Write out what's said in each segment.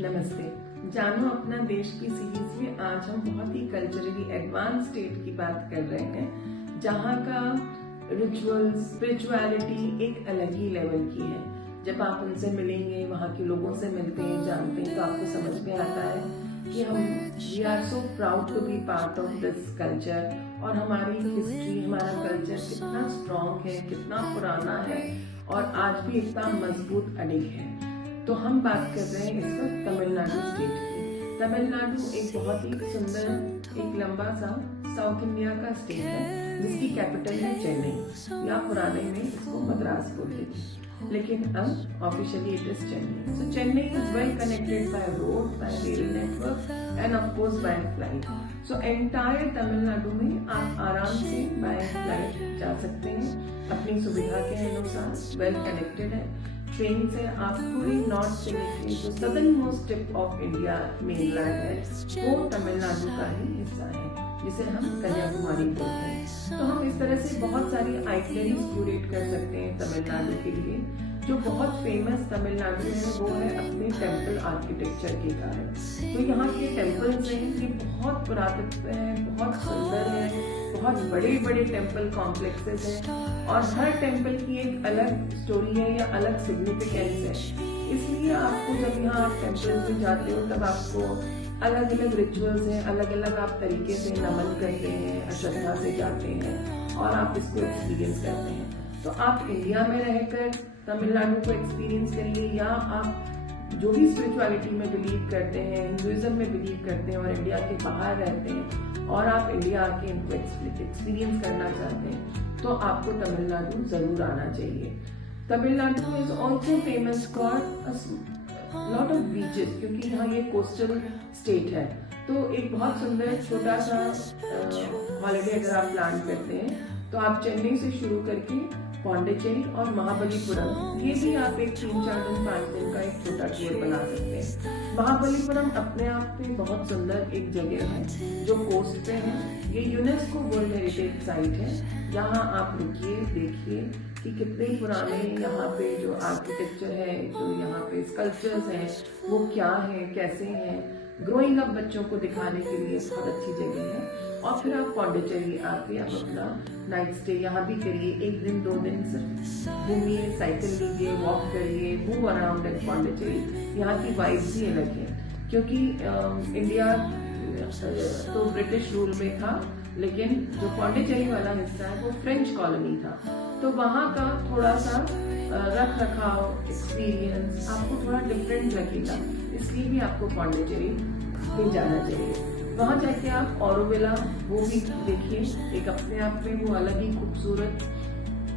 नमस्ते। जानो अपना देश की सीरीज में आज हम बहुत ही कल्चरली एडवांस स्टेट की बात कर रहे हैं, जहाँ का रिचुअल्स, स्पिरिचुअलिटी एक अलग ही लेवल की है। जब आप उनसे मिलेंगे, वहाँ के लोगों से मिलते हैं, जानते हैं, तो आपको समझ में आता है कि we are so proud to be part of this culture. और हमारी हिस्ट्री, हमारा कल्चर कितना स्ट्रॉन्ग है, कितना पुराना है और आज भी इतना मजबूत अडिग है। तो हम बात कर रहे हैं इस वक्त तमिलनाडु स्टेट की। तमिलनाडु एक बहुत ही सुंदर, एक लंबा सा साउथ इंडिया का स्टेट है, जिसकी कैपिटल है चेन्नई, या पुराने में इसको मद्रास बोलते थे, लेकिन अब officially it is Chennai. So Chennai is well connected by road, bye rail network end of course by flight. So entire Tamil Nadu में आप आराम से बाय फ्लाइट जा सकते हैं, अपनी सुविधा के अनुसार। वेल कनेक्टेड है। ट्रेन से आप पूरी नॉर्थ से लेके जो southern most tip of India mainland है, वो तमिलनाडु का ही हिस्सा है, जिसे हम कन्याकुमारी बोलते हैं। तो हम इस तरह से बहुत सारी आइटनरीज क्यूरेट कर सकते हैं तमिलनाडु के लिए। जो बहुत फेमस तमिलनाडु है वो है अपने टेम्पल आर्किटेक्चर के कारण। तो यहाँ के टेम्पल्स हैं, ये बहुत पुरातत्व है, बहुत सुंदर है, बहुत बड़े बड़े टेम्पल कॉम्प्लेक्सेस हैं और हर टेम्पल की एक अलग स्टोरी है या अलग सिग्निफिकेंस है। इसलिए आपको जब यहाँ आप टेम्पल में जाते हो तब आपको अलग अलग रिचुअल्स हैं, अलग अलग आप तरीके से नमन करते हैं, श्रद्धा से जाते हैं और आप इसको एक्सपीरियंस करते हैं। तो आप इंडिया में रहकर तमिलनाडु को एक्सपीरियंस करिए, या आप जो भी स्पिरिचुअलिटी में बिलीव करते हैं, हिंदुइज्म में बिलीव करते हैं और इंडिया के बाहर रहते हैं और आप इंडिया आके इनको एक्सपीरियंस करना चाहते हैं, तो आपको तमिलनाडु जरूर आना चाहिए। Tamil Nadu is also famous for lot of beaches, क्योंकि यहाँ ये कोस्टल स्टेट है। तो एक बहुत सुंदर छोटा सा हॉलिडे अगर आप प्लान करते हैं तो आप चेन्नई से शुरू करके पौंडीचेरी और महाबलीपुरम, ये भी आप एक 3-4 दिन 5 दिन का एक छोटा टूर बना सकते हैं। महाबलीपुरम अपने आप में बहुत सुंदर एक जगह है जो कोस्ट पे है। ये यूनेस्को वर्ल्ड हेरिटेज साइट है। यहाँ आप रुकिए, देखिए कि कितने पुराने यहाँ पे जो आर्किटेक्चर है, जो यहाँ पे स्कल्पचर्स हैं, वो क्या है, कैसे हैं। ग्रोइंग अप बच्चों को दिखाने के लिए बहुत अच्छी जगह है। और फिर आप पौंडीचेरी आके आप अपना नाइट स्टे यहाँ भी करिए, 1 दिन 2 दिन सिर्फ घूमिए, साइकिल लीजिए, वॉक करिए, मूव अराउंड इन पौंडीचेरी। यहाँ की वाइब्स ही अलग है, क्योंकि इंडिया तो ब्रिटिश रूल में था, लेकिन जो पौंडीचेरी वाला हिस्सा है वो फ्रेंच कॉलोनी था। तो वहाँ का थोड़ा सा रख रखाव एक्सपीरियंस आपको थोड़ा डिफरेंट लगेगा, इसलिए भी आपको पौंडीचेरी में जाना चाहिए। वहाँ जाके आप ऑरोविला वो भी देखिए, एक अपने आप में वो अलग ही खूबसूरत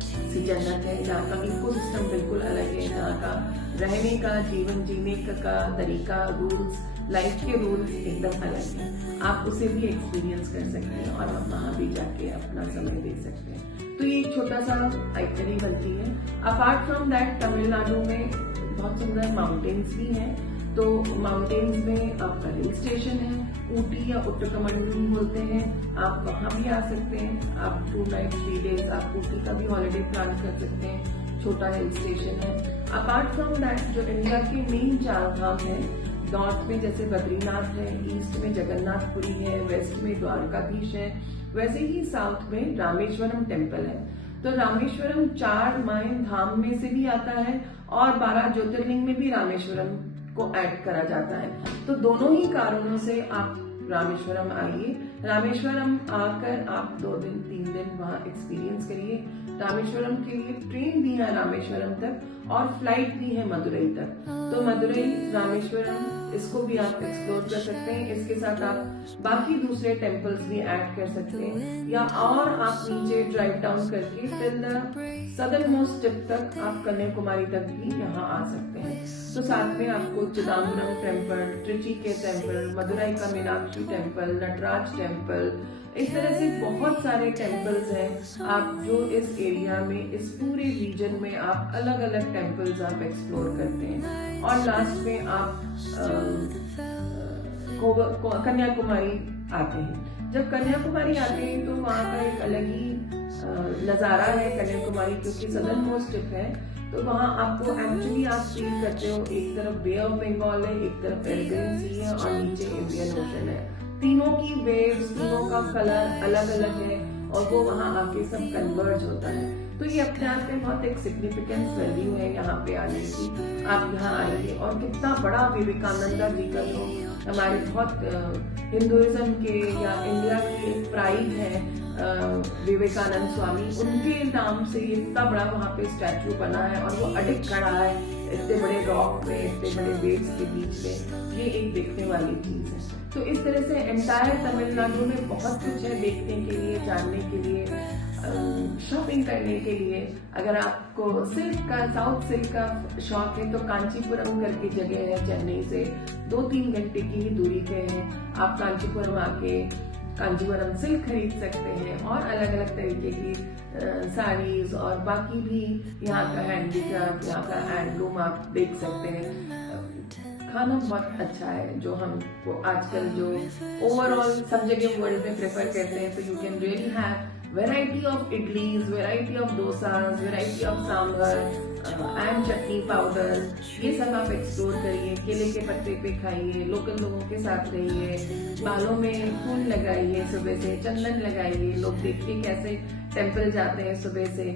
सी जन्नत है, जहाँ का इकोसिस्टम बिल्कुल अलग है, जहाँ का रहने का, जीवन जीने का तरीका, रूल्स, लाइफ के रूल्स एकदम अलग है। आप उसे भी एक्सपीरियंस कर सकते हैं और आप वहाँ भी जाके अपना समय दे सकते हैं। तो ये एक छोटा सा आइटनरी बनती है। अपार्ट फ्रॉम दैट तमिलनाडु में बहुत सुंदर माउंटेन्स भी हैं। तो माउंटेन्स में आपका हिल स्टेशन है, ऊटी या उट्टकमंडलम बोलते हैं, आप वहाँ भी आ सकते हैं। आप 2 नाइट 3 डेज आप ऊटी का भी हॉलिडे प्लान कर सकते हैं, छोटा हिल स्टेशन है। अपार्ट फ्रॉम दैट जो इंडिया के मेन 4 धाम है, नॉर्थ में जैसे बद्रीनाथ है, ईस्ट में जगन्नाथपुरी है, वेस्ट में द्वारकाधीश है, वैसे ही साउथ में रामेश्वरम टेम्पल है। तो रामेश्वरम 4 माइन धाम में से भी आता है और 12 ज्योतिर्लिंग में भी रामेश्वरम को ऐड करा जाता है। तो दोनों ही कारणों से आप रामेश्वरम आइए। रामेश्वरम आकर आप 2 दिन 3 दिन वहाँ एक्सपीरियंस करिए। रामेश्वरम के लिए ट्रेन भी है रामेश्वरम तक और फ्लाइट भी है मदुरई तक। तो मदुरई, रामेश्वरम, इसको भी आप एक्सप्लोर कर सकते हैं। इसके साथ आप बाकी दूसरे टेम्पल्स भी ऐड कर सकते हैं, या और आप नीचे ड्राइव डाउन करके till the southern most tip तक आप कन्याकुमारी तक भी यहाँ आ सकते हैं। तो साथ में आपको चिदम्बरम टेम्पल, ट्रिची के टेम्पल, मदुरई का मीनाक्षी टेम्पल, नटराज टेम्पल, इस तरह से बहुत सारे टेम्पल्स हैं। आप जो इस एरिया में, इस पूरे रीजन में आप अलग अलग टेम्पल्स आप एक्सप्लोर करते हैं और लास्ट में आप कन्याकुमारी आते हैं। जब कन्याकुमारी आते हैं तो वहाँ का एक अलग ही नज़ारा है कन्याकुमारी, क्योंकि सदर्न मोस्ट टिप है। तो वहाँ आपको एक्चुअली आप फील करते हो, एक तरफ बे ऑफ बंगाल है, एक तरफ अरेबियन सी है और नीचे इंडियन ओशन है। तीनों की वेव्स, तीनों का कलर अलग अलग है और वो वहाँ आके सब कन्वर्ज होता है। तो ये अपने आप में बहुत एक सिग्निफिकेंस वैल्यू है यहाँ पे आने की। आप यहाँ आएंगे और कितना बड़ा विवेकानंदा जी का जो हमारे बहुत हिंदुइज्म के या इंडिया के प्राइड है विवेकानंद स्वामी, उनके नाम से ये इतना बड़ा वहाँ पे स्टैचू बना है और वो अडिग खड़ा है इतने बड़े रॉक में, इतने बड़े वेव्स के बीच में। ये एक देखने वाली चीज है। तो इस तरह से एंटायर तमिलनाडु में बहुत कुछ है देखने के लिए, जानने के लिए, शॉपिंग करने के लिए। अगर आपको सिल्क का, साउथ सिल्क का शौक है तो कांचीपुरम करके जगह है, चेन्नई से 2-3 घंटे की ही दूरी पे है। आप कांचीपुरम आके कांजीवरम सिल्क खरीद सकते हैं और अलग अलग तरीके की साड़ीज और बाकी भी यहाँ का हैंडीक्राफ्ट, यहाँ का हैंडलूम आप देख सकते हैं। खाना बहुत अच्छा है जो हमको आजकल जो ओवरऑल सब जगह वर्ल्ड में प्रेफर करते हैं। तो you can really have variety of idlis, variety of dosas, variety of sambar and chutney powder। ये सब आप एक्सप्लोर करिए, केले के पत्ते पे खाइए, लोकल लोगों के साथ रहिए, बालों में फूल लगाइए, सुबह से चंदन लगाइए, लोग देखिए कैसे टेम्पल जाते हैं सुबह से,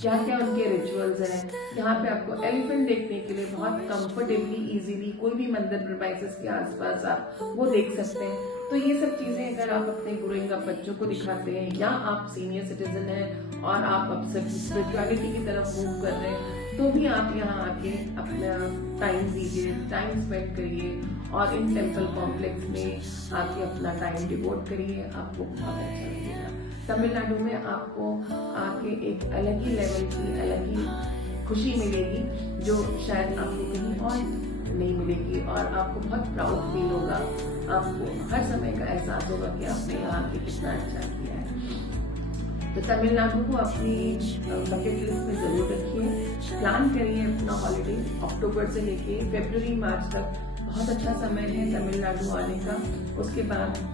क्या क्या उनके रिचुअल्स हैं। यहाँ पे आपको एलिफेंट देखने के लिए बहुत कंफर्टेबली इजीली कोई भी मंदिर प्रीमाइसेस के आसपास आप वो देख सकते हैं। तो ये सब चीजें अगर आप अपने ग्रोइंग अप बच्चों को दिखाते हैं या आप सीनियर सिटीजन हैं और आप अब स्पिरिचुअलिटी की तरफ मूव कर रहे हैं, तो भी आप यहाँ आके अपना टाइम दीजिए, टाइम स्पेंड करिए और इन टेम्पल कॉम्प्लेक्स में आके अपना टाइम डिवोट करिए। आपको बहुत अच्छा लगेगा। तमिलनाडु में आपको आके एक अलग ही लेवल की, अलग ही खुशी मिलेगी जो शायद आपको कहीं और नहीं मिलेगी और आपको बहुत प्राउड फील होगा। आपको हर समय का एहसास होगा कि आपने यहाँ पे कितना अच्छा किया है। तो तमिलनाडु को अपनी बकेट लिस्ट में जरूर रखिए, प्लान करिए अपना हॉलिडे। अक्टूबर से लेके फरवरी मार्च तक बहुत अच्छा समय है तमिलनाडु आने का। उसके बाद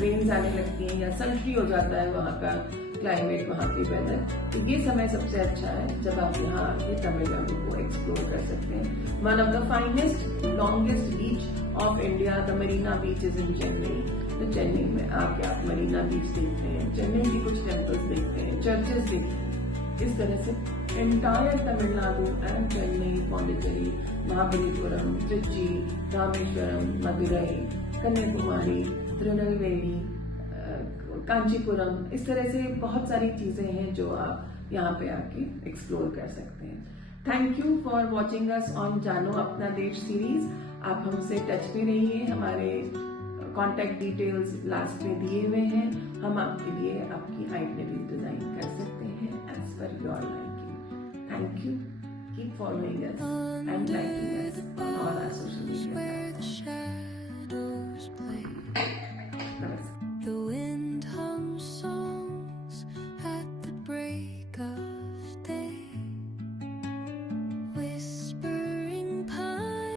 रेन्स आने लगती हैं या सनफ्री हो जाता है वहाँ का क्लाइमेट, वहाँ की वेदर। तो ये समय सबसे अच्छा है जब आप यहाँ आके तमिलनाडु को एक्सप्लोर कर सकते हैं। One of the finest longest beach of India, the Marina beach is in Chennai. तो चेन्नई में आके आप मरीना बीच देखते हैं, चेन्नई की कुछ टेम्पल्स देखते हैं, चर्चेस देखते हैं। इस तरह से एंटायर तमिलनाडु एंड चेन्नई, पौंडीचेरी, महाबलीपुरम, त्रिची, रामेश्वरम, मदुरई, कन्याकुमारी, तिरुनेलवेली, कांचीपुरम, इस तरह से बहुत सारी चीजें हैं जो आप यहाँ पे आके एक्सप्लोर कर सकते हैं। Thank you for watching us on जानो अपना देश सीरीज। आप हमसे टच में रहिए, हमारे कॉन्टैक्ट डिटेल्स लास्ट में दिए हुए हैं। हम आपके लिए आपकी आइटनरी डिजाइन कर सकते हैं as per your liking. Thank you, keep following us and liking us.